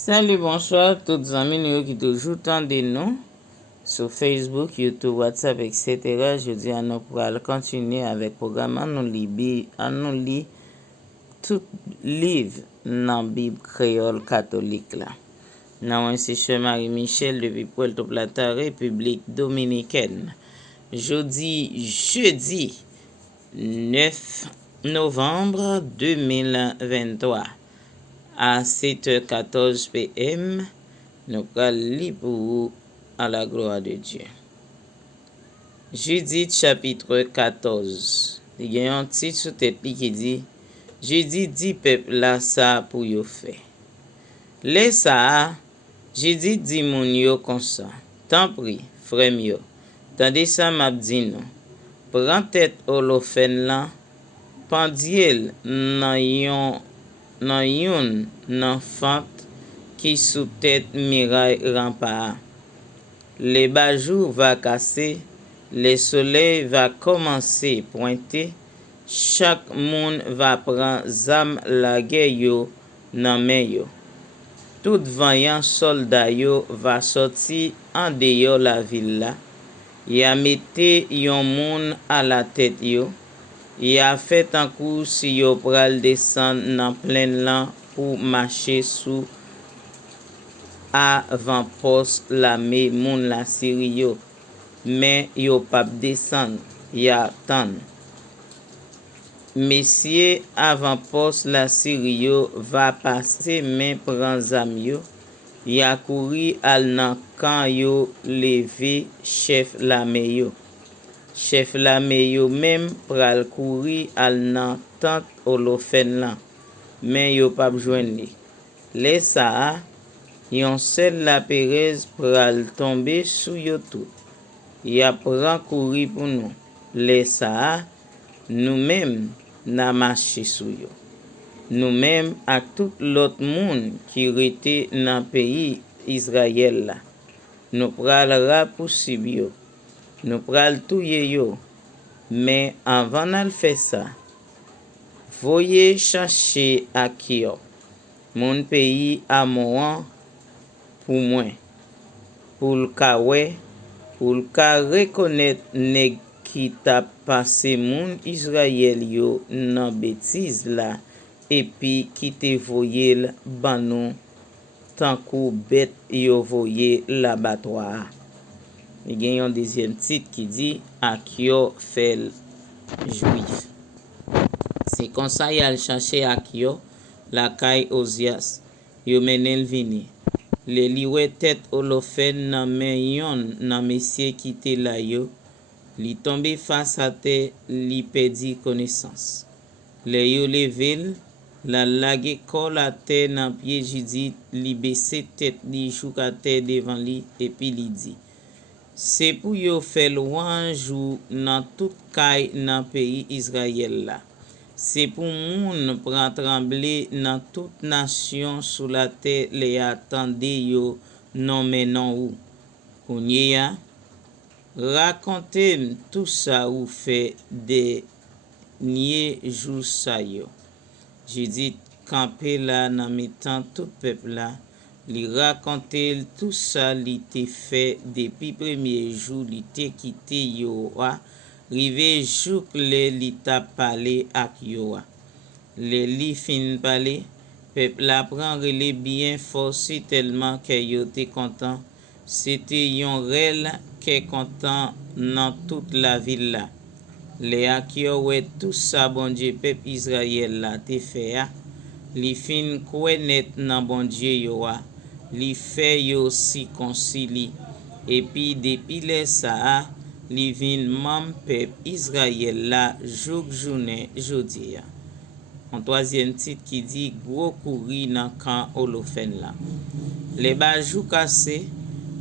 Salut, bonsoir, toutes les amis qui toujours tendent nous sur Facebook, YouTube, WhatsApp, etc. Je dis à nous pour continuer avec le programme. Nous lisons tout livre dans la Bible créole catholique. Nous sommes Marie-Michel depuis Puerto Plata, République dominicaine. Jeudi 9 novembre 2023. À 7h14 p.m., nous allons lire pour vous à la gloire de Dieu. Judith chapitre 14. Il y a un titre sous tête qui dit Judith dit peuple là ça pour yo fait. Les ça, Judith dit moun yo comme ça. Tant pis, frère yo. Tandis ça m'a dit non. Prends tête holophène là, pendiel nan yon fente qui sous tête miraille rempart. Les bajou va casser, le soleil va commencer pointer, chaque monde va prendre zam la guerre yo nan men yo. Tout vaillant soldat yo va sortir en dehors la ville là. Ya mette yon moun à la tête yo. Il a fait un coup si yo pral descendre dans plein lan pour marcher sous avant-poste l'armée moun la Syrie yo. Mais yo pas descendre, ya attend. Messieurs avant-poste la Syrie yo va passer mais prend zam yo. Ya couri al nan kan yo levé chef l'armée yo. Chef l'armée yo même pral courir al nan tente holophène là, mais yo pas joindre li. Les ça, yon seul la Pérez pral tomber sous yo tout. Ya pran courir pour nous. Les ça, nous-mêmes n'a marché sous yo. Nous-mêmes ak tout l'autre monde qui rete dans pays Israël là. Nous pral rapoussi yo. Nous pral touye yo, mais avant de faire ça, voyez chercher Akio, mon pays à moi, pour moi, pour le kawe, pour le ka reconnaître nèg qui t'a passé mon Israël yo nan bêtise là, et puis qui te voyé banon tant que bête yo voyé l'abattoir. Il y a un deuxième titre qui dit Akio fait juif. C'est comme ça il a cherché Akio, la caille Osias, yo menel vini. Le liwe tête holophène nan men yon nan monsieur qui te la yo, li tombe face à terre, li perdit connaissance. Le yo level, la lage kol à terre nan pied Judith, li baissé tête li chouk à terre devant li et puis li dit c'est pour yo faire louange dans toute caille dans pays Israël là. C'est pour moun prend trembler dans toute nation sous la terre les attendez yo non mais non ou. Kounye ya, racontez tout ça ou fait des nier jours ça yo. J'ai dit camper là dans mettant tout peuple là. Li raconter tout ça li te fait depuis premier jour li te quitté yo wa rive jour le li ta parlé ak yo wa. Le li fin parler peuple la prend relé bien forcé tellement que yo te content. C'était yon rel que content dans toute la ville là. Le ak yo ouais tout ça bon Dieu peuple Israël là te fait a. Li fin connaître nan bon Dieu yo wa. Li fait yo si concili et puis depuis les ça li vin mam peuple Israël là journée jodi. En troisième titre qui dit gros couri dans camp holophène là. Les bajou cassé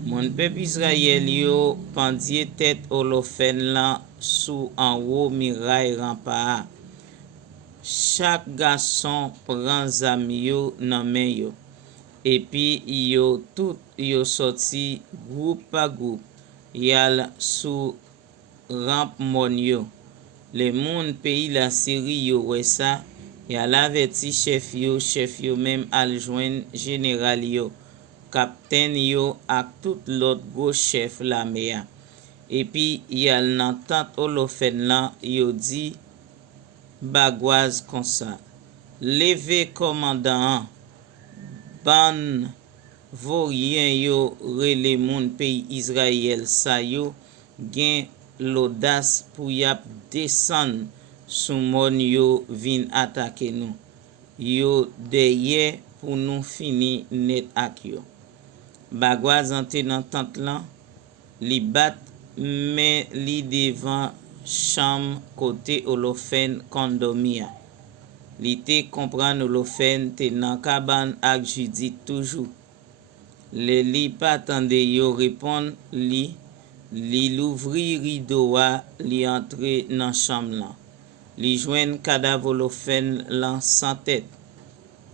mon peuple Israël yo pendie tête holophène là sous en haut miraille rempart. Chaque garçon prend zam yo nan men yo. Et puis yo tout yo sorti groupe par groupe yal sous ramp mon yo. Le monde pays la Syrie yo ouais ça Ya l'averti chef yo même al joindre général yo, capitaine yo ak tout l'autre gros chef l'armée a. Et puis yal nan tante Holofen lan yo di bagwaz kon sa. Leve commandant an, ban vorien yo rele moun pays Israël sa yo gen l'audace pou yap desan sou moun yo vin atake nou. Yo deye pou nou fini net ak yo. Bagwaz ante nan tante lan, li bat men li devan cham kote Holofen kondomia. Li te kompran Holofen te nan kaban ak Judith toujou. Le li patande yo repon li louvri ridowa li entre nan cham lan. Li jwen kadav Holofen lan san tèt,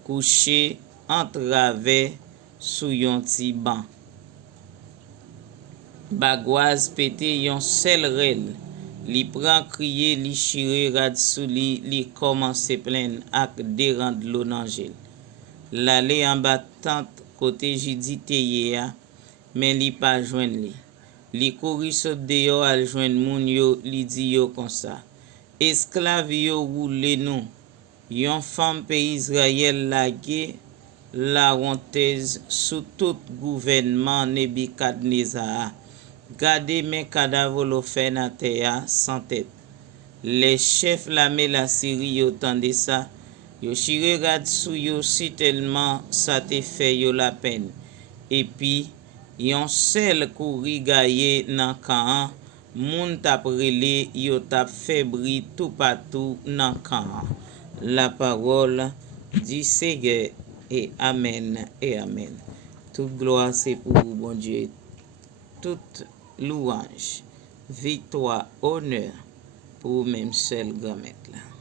kouche entrave sou yon ti ban. Bagwaz pete yon sel rel, li pran kriye li chire rad sou li komanse plen ak deran dlo nan jel. Lale an batant kote Judith ye a, men li pa jwen li. Li kouri sot deyo al jwen moun yo, li di yo konsa. Esklav yo roule nou, yon fam pe Israël lage la hontez sou tout gouvernement Nebukadnezar. Gade men kadav Holofen a teya san tèt. Les chefs l'armée la Syrie yo tande sa, yo chire rad sou yo si telman sa te fe yo la pen. Et puis, yon sel kouri gaye nan kan, moun tap rele yo tap febri tout patou nan kan. La parole du Seigneur et amen et amen. Toute gloire c'est pour vous, bon Dieu. Toute louange, victoire, honneur pour même seul grand maître là.